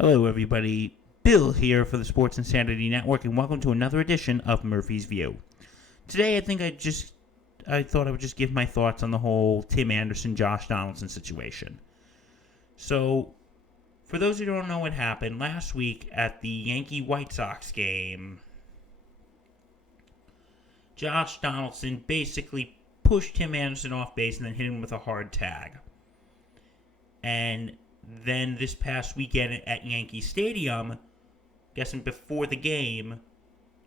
Hello, everybody. Bill here for the Sports Insanity Network, and welcome to another edition of Murphy's View. Today, I thought I would just give my thoughts on the whole Tim Anderson, Josh Donaldson situation. So, for those who don't know what happened, last week at the Yankee-White Sox game, Josh Donaldson basically pushed Tim Anderson off base and then hit him with a hard tag. And then this past weekend at Yankee Stadium, guessing before the game,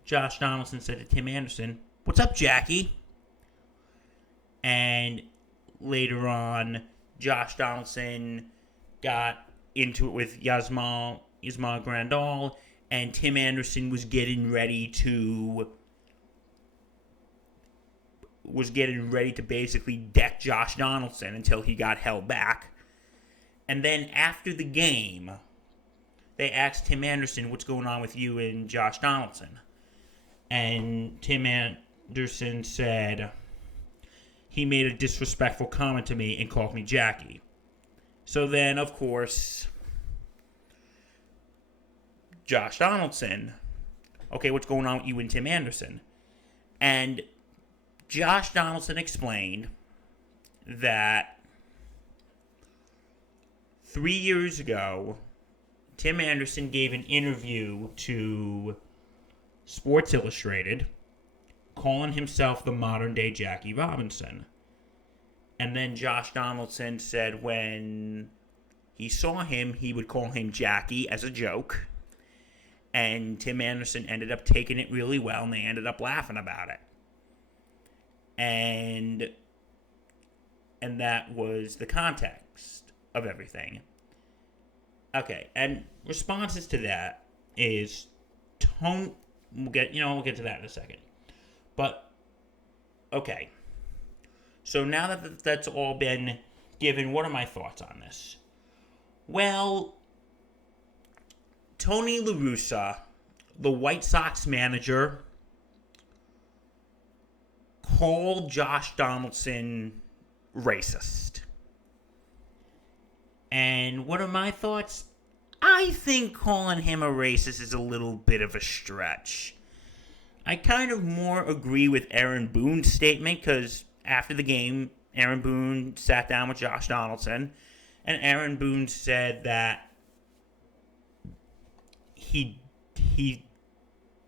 Josh Donaldson said to Tim Anderson, "What's up, Jackie?" And later on, Josh Donaldson got into it with Yasmani Grandal, and Tim Anderson was getting ready to basically deck Josh Donaldson until he got held back. And then after the game, they asked Tim Anderson, "What's going on with you and Josh Donaldson?" And Tim Anderson said, "He made a disrespectful comment to me and called me Jackie." So then, of course, Josh Donaldson, "Okay, what's going on with you and Tim Anderson?" And Josh Donaldson explained that 3 years ago, Tim Anderson gave an interview to Sports Illustrated calling himself the modern-day Jackie Robinson. And then Josh Donaldson said when he saw him, he would call him Jackie as a joke. And Tim Anderson ended up taking it really well, and they ended up laughing about it. And that was the context of everything. Okay, and responses to that is we'll get to that in a second. But okay. So now that that's all been given, what are my thoughts on this? Well, Tony La Russa, the White Sox manager, called Josh Donaldson racist. And what are my thoughts? I think calling him a racist is a little bit of a stretch. I kind of more agree with Aaron Boone's statement, because after the game, Aaron Boone sat down with Josh Donaldson, and Aaron Boone said that he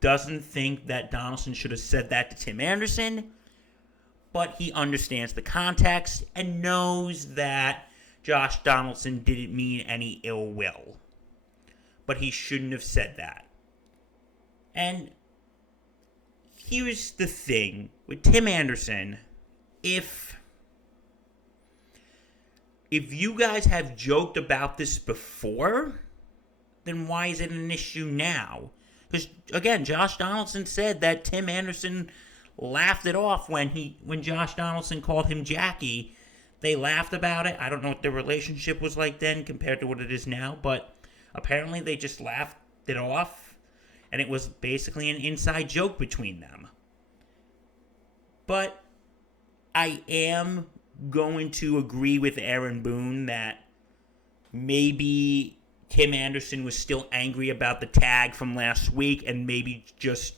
doesn't think that Donaldson should have said that to Tim Anderson, but he understands the context and knows that Josh Donaldson didn't mean any ill will. But he shouldn't have said that. And here's the thing with Tim Anderson. If you guys have joked about this before, then why is it an issue now? Because, again, Josh Donaldson said that Tim Anderson laughed it off when Josh Donaldson called him Jackie. They laughed about it. I don't know what their relationship was like then compared to what it is now, but apparently they just laughed it off, and it was basically an inside joke between them. But I am going to agree with Aaron Boone that maybe Tim Anderson was still angry about the tag from last week, and maybe just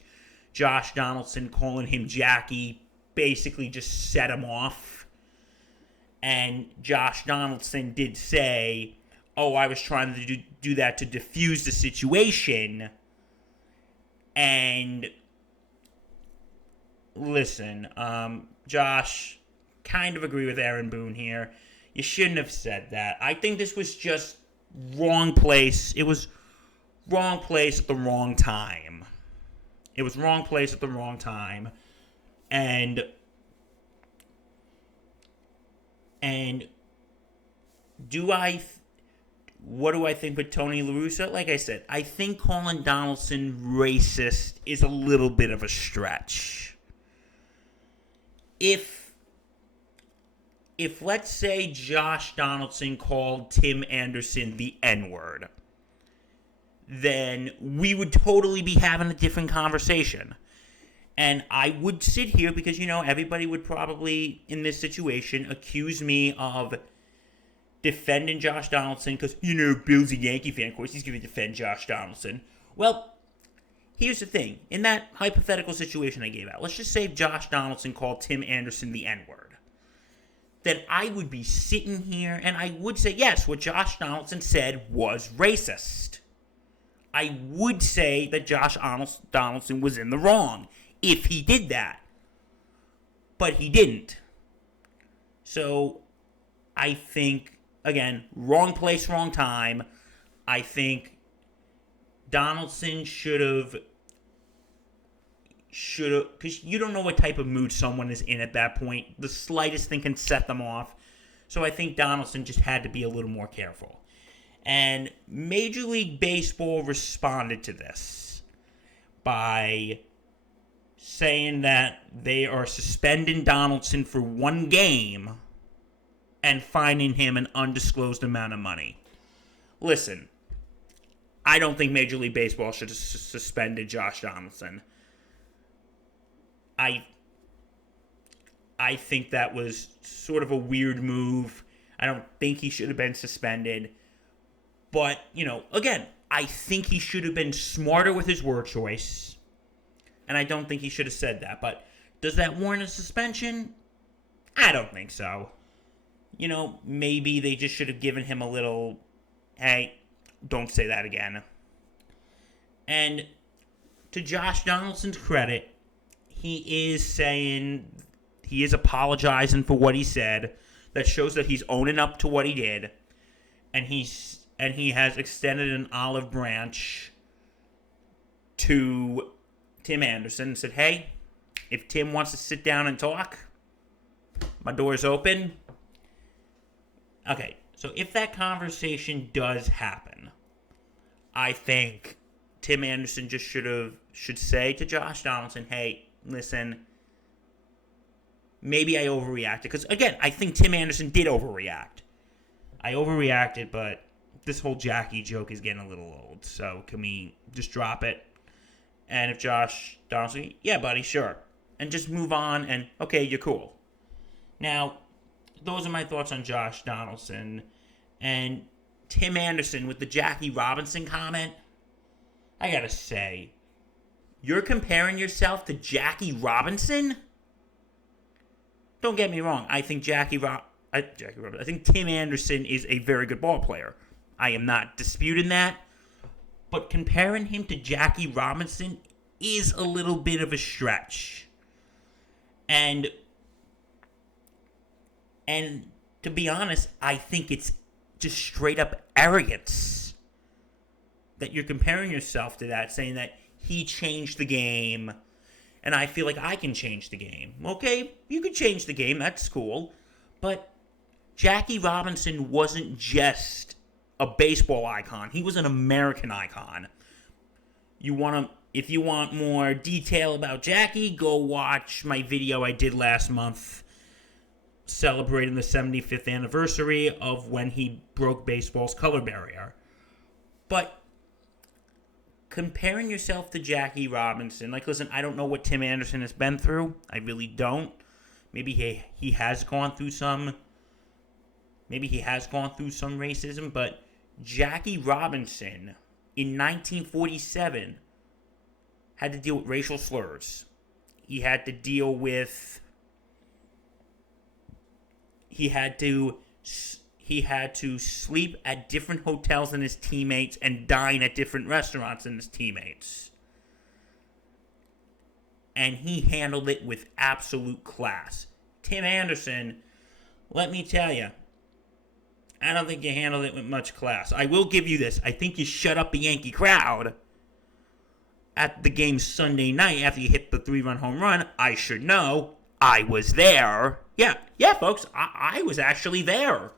Josh Donaldson calling him Jackie basically just set him off. And Josh Donaldson did say, "Oh, I was trying to do that to diffuse the situation." And listen, Josh, kind of agree with Aaron Boone here. You shouldn't have said that. I think this was just wrong place. It was wrong place at the wrong time. It was wrong place at the wrong time. And what do I think with Tony La Russa? Like I said, I think calling Donaldson racist is a little bit of a stretch. If let's say Josh Donaldson called Tim Anderson the N-word, then we would totally be having a different conversation. And I would sit here because, everybody would probably, in this situation, accuse me of defending Josh Donaldson because, Bill's a Yankee fan. Of course, he's going to defend Josh Donaldson. Well, here's the thing. In that hypothetical situation I gave out, let's just say Josh Donaldson called Tim Anderson the N-word. Then I would be sitting here and I would say, yes, what Josh Donaldson said was racist. I would say that Josh Donaldson was in the wrong if he did that. But he didn't. So I think, again, wrong place, wrong time. I think Donaldson should have, because you don't know what type of mood someone is in at that point. The slightest thing can set them off. So I think Donaldson just had to be a little more careful. And Major League Baseball responded to this by saying that they are suspending Donaldson for one game and fining him an undisclosed amount of money. Listen, I don't think Major League Baseball should have suspended Josh Donaldson. I think that was sort of a weird move. I don't think he should have been suspended. But, again, I think he should have been smarter with his word choice. And I don't think he should have said that. But does that warrant a suspension? I don't think so. Maybe they just should have given him a little, hey, don't say that again. And to Josh Donaldson's credit, he is apologizing for what he said. That shows that he's owning up to what he did. And he has extended an olive branch to Tim Anderson and said, hey, if Tim wants to sit down and talk, my door's open. Okay, so if that conversation does happen, I think Tim Anderson just should say to Josh Donaldson, hey, listen, maybe I overreacted. Because, again, I think Tim Anderson did overreact. I overreacted, but this whole Jackie joke is getting a little old. So can we just drop it? And if Josh Donaldson, yeah, buddy, sure. And just move on and, okay, you're cool. Now, those are my thoughts on Josh Donaldson. And Tim Anderson with the Jackie Robinson comment. I gotta say, you're comparing yourself to Jackie Robinson? Don't get me wrong. I think I think Tim Anderson is a very good ball player. I am not disputing that. But comparing him to Jackie Robinson is a little bit of a stretch. And to be honest, I think it's just straight up arrogance that you're comparing yourself to that, saying that he changed the game, and I feel like I can change the game. Okay, you can change the game, that's cool. But Jackie Robinson wasn't just a baseball icon. He was an American icon. If you want more detail about Jackie, go watch my video I did last month celebrating the 75th anniversary of when he broke baseball's color barrier. But comparing yourself to Jackie Robinson, listen, I don't know what Tim Anderson has been through. I really don't. Maybe he has gone through some racism, but Jackie Robinson in 1947 had to deal with racial slurs. He had to deal with he had to sleep at different hotels than his teammates and dine at different restaurants than his teammates. And he handled it with absolute class. Tim Anderson, let me tell you, I don't think you handled it with much class. I will give you this. I think you shut up the Yankee crowd at the game Sunday night after you hit the 3-run home run. I should know. I was there. Yeah, folks, I was actually there.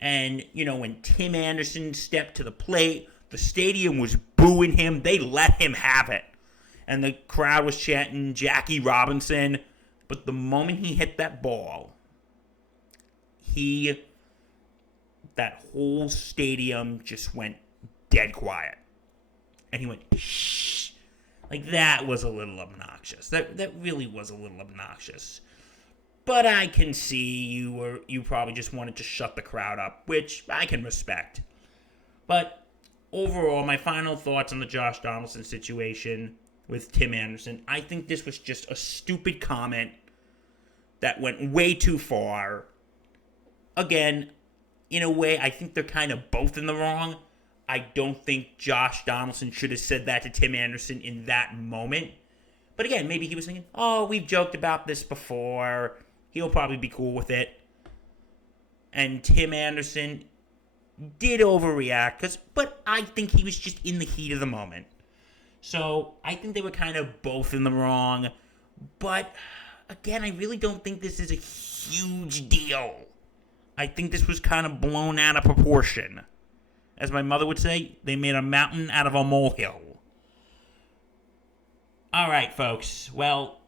And, when Tim Anderson stepped to the plate, the stadium was booing him. They let him have it. And the crowd was chanting Jackie Robinson. But the moment he hit that ball, that whole stadium just went dead quiet. And he went, shh. That was a little obnoxious. That really was a little obnoxious. But I can see you probably just wanted to shut the crowd up, which I can respect. But overall, my final thoughts on the Josh Donaldson situation with Tim Anderson, I think this was just a stupid comment that went way too far. Again, in a way, I think they're kind of both in the wrong. I don't think Josh Donaldson should have said that to Tim Anderson in that moment. But again, maybe he was thinking, oh, we've joked about this before. He'll probably be cool with it. And Tim Anderson did overreact, but I think he was just in the heat of the moment. So I think they were kind of both in the wrong. But again, I really don't think this is a huge deal. I think this was kind of blown out of proportion. As my mother would say, they made a mountain out of a molehill. All right, folks. Well,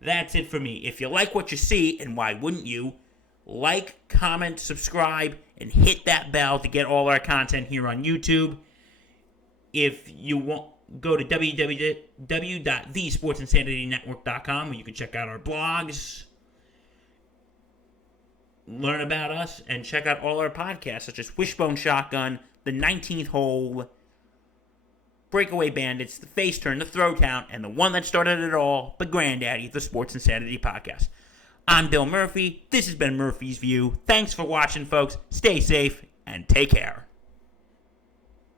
that's it for me. If you like what you see, and why wouldn't you, like, comment, subscribe, and hit that bell to get all our content here on YouTube. If you want, go to www.thesportsinsanitynetwork.com where you can check out our blogs, learn about us, and check out all our podcasts such as Wishbone Shotgun, The 19th Hole, Breakaway Bandits, The Face Turn, The Throwdown, and the one that started it all, the Granddaddy, the Sports Insanity Podcast. I'm Bill Murphy. This has been Murphy's View. Thanks for watching, folks. Stay safe and take care.